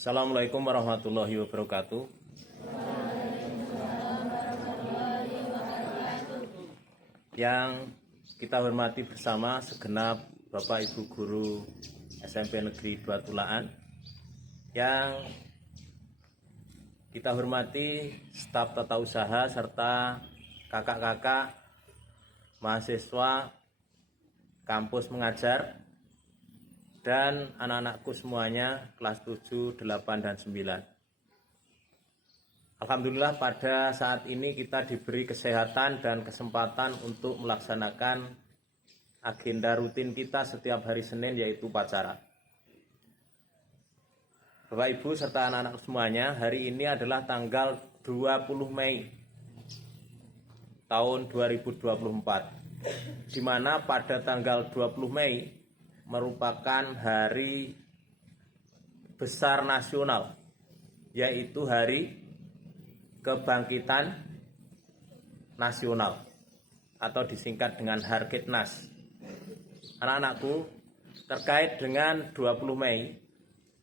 Assalamualaikum warahmatullahi wabarakatuh. Yang kita hormati bersama segenap Bapak Ibu Guru SMP Negeri 2 Tulaan, yang kita hormati staf tata usaha serta kakak-kakak mahasiswa kampus mengajar dan anak-anakku semuanya kelas 7, 8, dan 9. Alhamdulillah pada saat ini kita diberi kesehatan dan kesempatan untuk melaksanakan agenda rutin kita setiap hari Senin, yaitu upacara. Bapak Ibu serta anak-anak semuanya, hari ini adalah tanggal 20 Mei tahun 2024, di mana pada tanggal 20 Mei merupakan hari besar nasional, yaitu Hari Kebangkitan Nasional atau disingkat dengan Harkitnas. Anak-anakku, terkait dengan 20 Mei,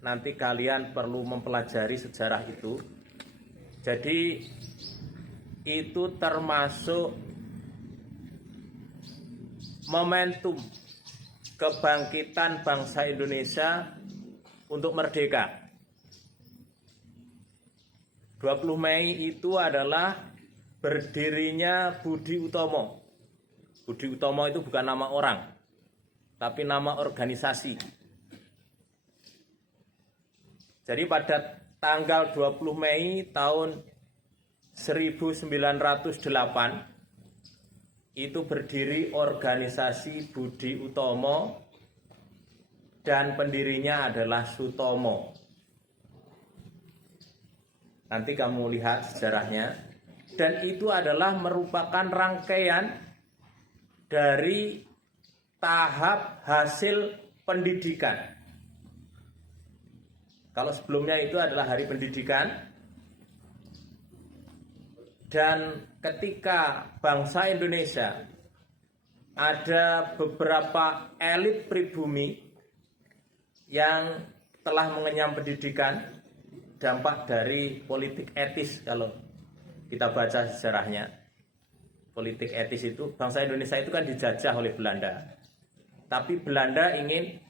nanti kalian perlu mempelajari sejarah itu. Jadi itu termasuk momentum kebangkitan bangsa Indonesia untuk merdeka. 20 Mei itu adalah berdirinya Budi Utomo. Budi Utomo itu bukan nama orang, tapi nama organisasi. Jadi pada tanggal 20 Mei tahun 1908 itu berdiri organisasi Budi Utomo dan pendirinya adalah Sutomo. Nanti kamu lihat sejarahnya. Dan itu adalah merupakan rangkaian dari tahap hasil pendidikan. Kalau sebelumnya itu adalah Hari Pendidikan, dan ketika bangsa Indonesia ada beberapa elit pribumi yang telah mengenyam pendidikan, dampak dari politik etis. Kalau kita baca sejarahnya, politik etis itu, bangsa Indonesia itu kan dijajah oleh Belanda, tapi Belanda ingin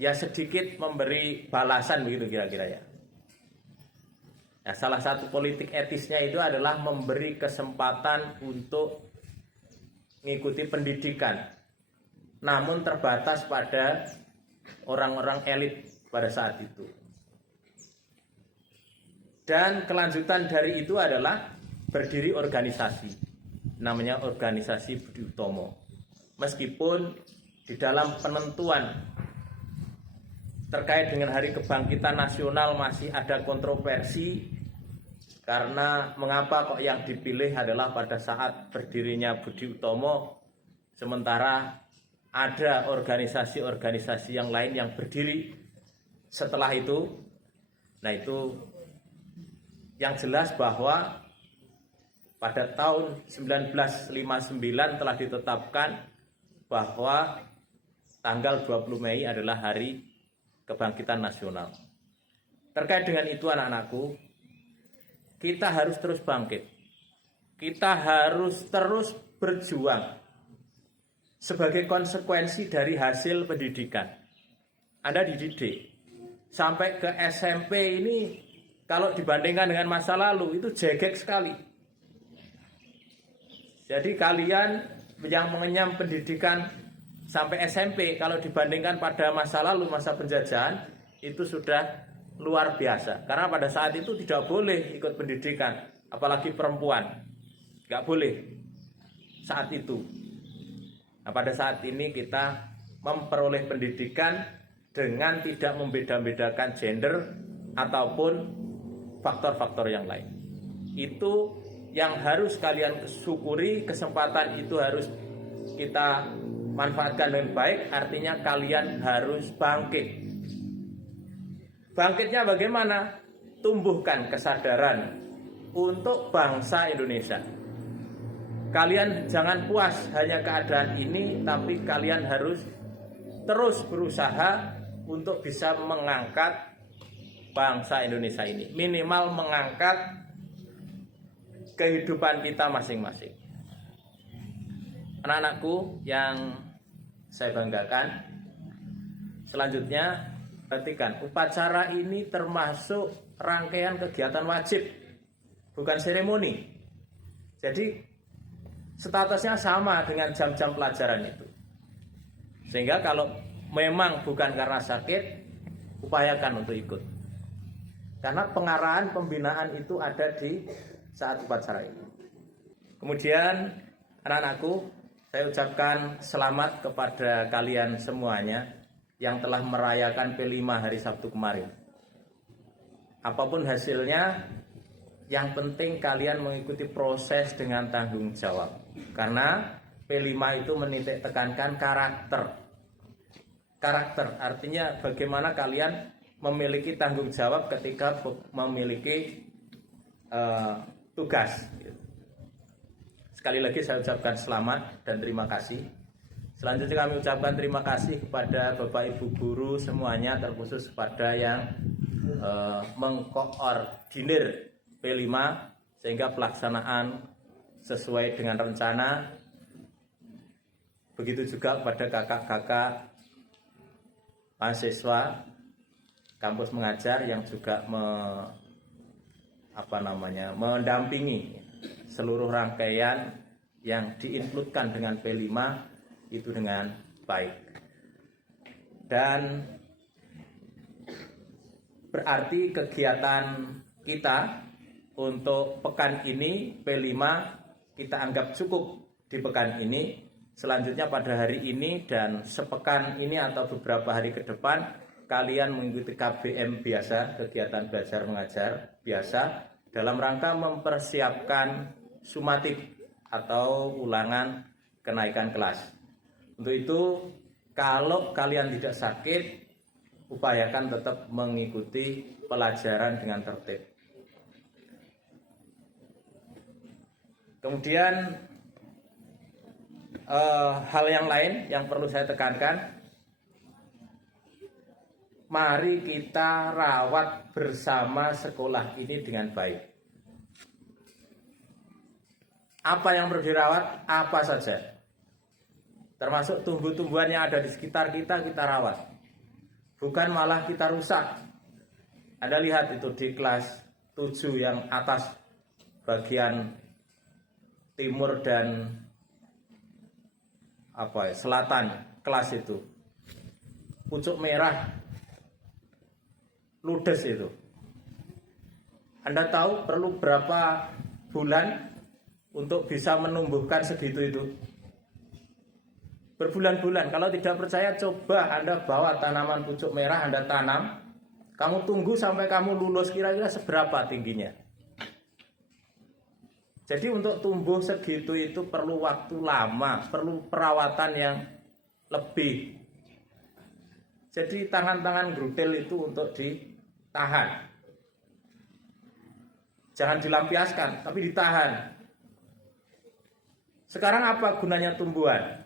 ya sedikit memberi balasan, begitu kira-kira ya. Nah, salah satu politik etisnya itu adalah memberi kesempatan untuk mengikuti pendidikan, namun terbatas pada orang-orang elit pada saat itu. Dan kelanjutan dari itu adalah berdiri organisasi, namanya organisasi Budi Utomo. Meskipun di dalam penentuan terkait dengan Hari Kebangkitan Nasional masih ada kontroversi, karena mengapa kok yang dipilih adalah pada saat berdirinya Budi Utomo, sementara ada organisasi-organisasi yang lain yang berdiri setelah itu. Nah, itu yang jelas bahwa pada tahun 1959 telah ditetapkan bahwa tanggal 20 Mei adalah Hari Kebangkitan Nasional. Terkait dengan itu, anak-anakku, kita harus terus bangkit. Kita harus terus berjuang sebagai konsekuensi dari hasil pendidikan. Anda dididik sampai ke SMP ini, kalau dibandingkan dengan masa lalu itu jegek sekali. Jadi kalian yang mengenyam pendidikan sampai SMP, kalau dibandingkan pada masa lalu, masa penjajahan, itu sudah luar biasa. Karena pada saat itu tidak boleh ikut pendidikan, apalagi perempuan, nggak boleh saat itu. Nah, pada saat ini kita memperoleh pendidikan dengan tidak membeda-bedakan gender ataupun faktor-faktor yang lain. Itu yang harus kalian syukuri. Kesempatan itu harus kita manfaatkan dengan baik. Artinya kalian harus bangkit. Bangkitnya bagaimana? Tumbuhkan kesadaran untuk bangsa Indonesia. Kalian jangan puas hanya keadaan ini, tapi kalian harus terus berusaha untuk bisa mengangkat bangsa Indonesia ini, minimal mengangkat kehidupan kita masing-masing. Anak-anakku yang saya banggakan, selanjutnya perhatikan, upacara ini termasuk rangkaian kegiatan wajib, bukan seremoni. Jadi statusnya sama dengan jam-jam pelajaran itu. Sehingga kalau memang bukan karena sakit, upayakan untuk ikut. Karena pengarahan pembinaan itu ada di saat upacara ini. Kemudian anak-anakku, saya ucapkan selamat kepada kalian semuanya yang telah merayakan P5 hari Sabtu kemarin. Apapun hasilnya, yang penting kalian mengikuti proses dengan tanggung jawab. Karena P5 itu menitik tekankan karakter. Karakter artinya bagaimana kalian memiliki tanggung jawab ketika memiliki tugas. Sekali lagi saya ucapkan selamat dan terima kasih. Selanjutnya kami ucapkan terima kasih kepada Bapak Ibu guru semuanya, terkhusus kepada yang mengkoordinir P5 sehingga pelaksanaan sesuai dengan rencana. Begitu juga kepada kakak-kakak mahasiswa kampus mengajar yang juga mendampingi seluruh rangkaian yang diinkludkan dengan P5 itu dengan baik. Dan berarti kegiatan kita untuk pekan ini P5 kita anggap cukup di pekan ini. Selanjutnya pada hari ini dan sepekan ini atau beberapa hari ke depan kalian mengikuti KBM biasa, kegiatan belajar mengajar biasa, dalam rangka mempersiapkan sumatif atau ulangan kenaikan kelas. Untuk itu, kalau kalian tidak sakit, upayakan tetap mengikuti pelajaran dengan tertib. Kemudian hal yang lain yang perlu saya tekankan, mari kita rawat bersama sekolah ini dengan baik. Apa yang perlu dirawat? Apa saja. Termasuk tumbuh-tumbuhan yang ada di sekitar kita rawat. Bukan malah kita rusak. Anda lihat itu di kelas 7 yang atas bagian timur dan selatan kelas itu. Pucuk merah ludes itu. Anda tahu perlu berapa bulan untuk bisa menumbuhkan segitu itu? Berbulan-bulan. Kalau tidak percaya, coba Anda bawa tanaman pucuk merah, Anda tanam. Kamu tunggu sampai kamu lulus, kira-kira seberapa tingginya. Jadi untuk tumbuh segitu itu perlu waktu lama, perlu perawatan yang lebih. Jadi tangan-tangan grutil itu untuk ditahan. Jangan dilampiaskan, tapi ditahan. Sekarang apa gunanya tumbuhan?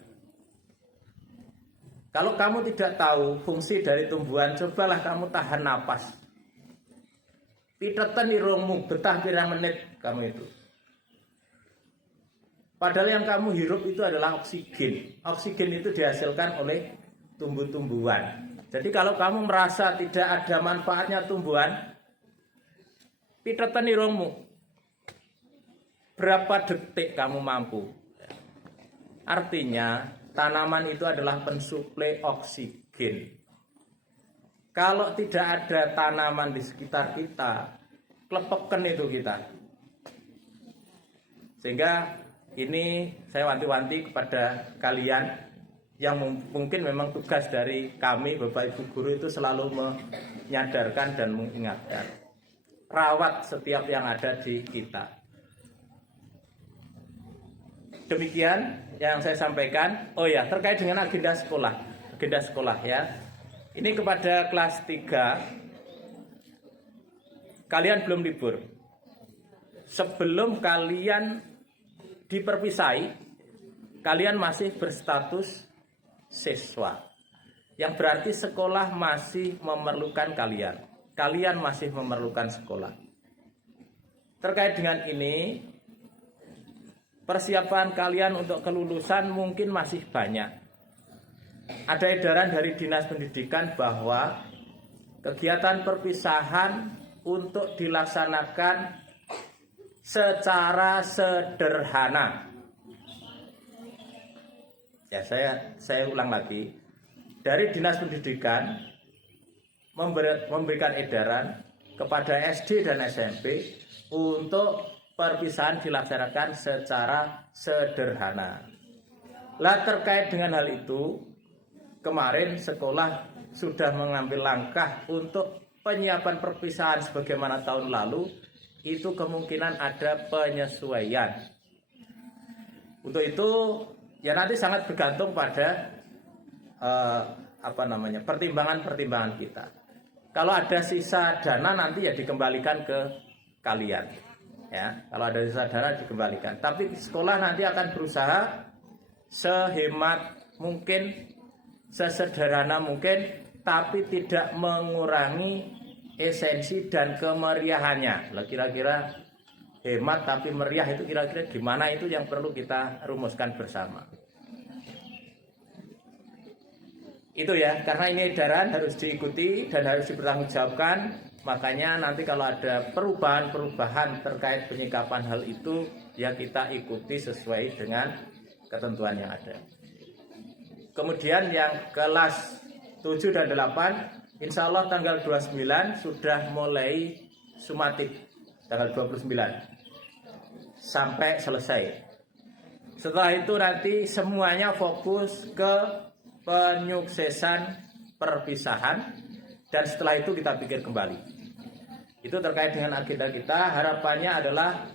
Kalau kamu tidak tahu fungsi dari tumbuhan, cobalah kamu tahan napas. Piteten irungmu, betah pirang menit kamu itu. Padahal yang kamu hirup itu adalah oksigen. Oksigen itu dihasilkan oleh tumbuh-tumbuhan. Jadi kalau kamu merasa tidak ada manfaatnya tumbuhan, piteten irungmu. Berapa detik kamu mampu? Artinya tanaman itu adalah pensuplai oksigen. Kalau tidak ada tanaman di sekitar kita, klepeken itu kita. Sehingga ini saya wanti-wanti kepada kalian yang mungkin memang tugas dari kami Bapak Ibu guru itu selalu menyadarkan dan mengingatkan. Rawat setiap yang ada di kita. Demikian yang saya sampaikan. Oh ya, terkait dengan agenda sekolah. Agenda sekolah ya. Ini kepada kelas 3. Kalian belum libur. Sebelum kalian diperpisahi, kalian masih berstatus siswa. yang berarti sekolah masih memerlukan kalian. Kalian masih memerlukan sekolah. Terkait dengan ini, persiapan kalian untuk kelulusan mungkin masih banyak. Ada edaran dari Dinas Pendidikan bahwa kegiatan perpisahan untuk dilaksanakan secara sederhana. Ya, saya ulang lagi. Dari Dinas Pendidikan memberikan edaran kepada SD dan SMP untuk perpisahan dilaksanakan secara sederhana. Lah terkait dengan hal itu, kemarin sekolah sudah mengambil langkah untuk penyiapan perpisahan sebagaimana tahun lalu, itu kemungkinan ada penyesuaian. Untuk itu ya nanti sangat bergantung pada pertimbangan-pertimbangan kita. Kalau ada sisa dana nanti ya dikembalikan ke kalian. Ya, kalau ada sisa dana dikembalikan. Tapi sekolah nanti akan berusaha sehemat mungkin, sesederhana mungkin, tapi tidak mengurangi esensi dan kemeriahannya. Kira-kira hemat tapi meriah itu kira-kira gimana, itu yang perlu kita rumuskan bersama. Itu ya, karena ini edaran harus diikuti dan harus dipertanggungjawabkan. Makanya nanti kalau ada perubahan-perubahan terkait penyikapan hal itu, ya kita ikuti sesuai dengan ketentuan yang ada. Kemudian yang kelas 7 dan 8, insya Allah tanggal 29 sudah mulai sumatif, tanggal 29 sampai selesai. Setelah itu nanti semuanya fokus ke penyuksesan perpisahan, dan setelah itu kita pikir kembali. Itu terkait dengan agenda kita. Harapannya adalah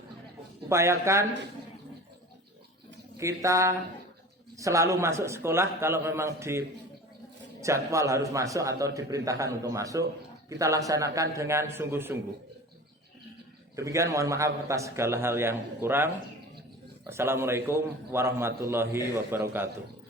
upayakan kita selalu masuk sekolah. Kalau memang di jadwal harus masuk atau diperintahkan untuk masuk, kita laksanakan dengan sungguh-sungguh. Demikian, mohon maaf atas segala hal yang kurang. Wassalamualaikum warahmatullahi wabarakatuh.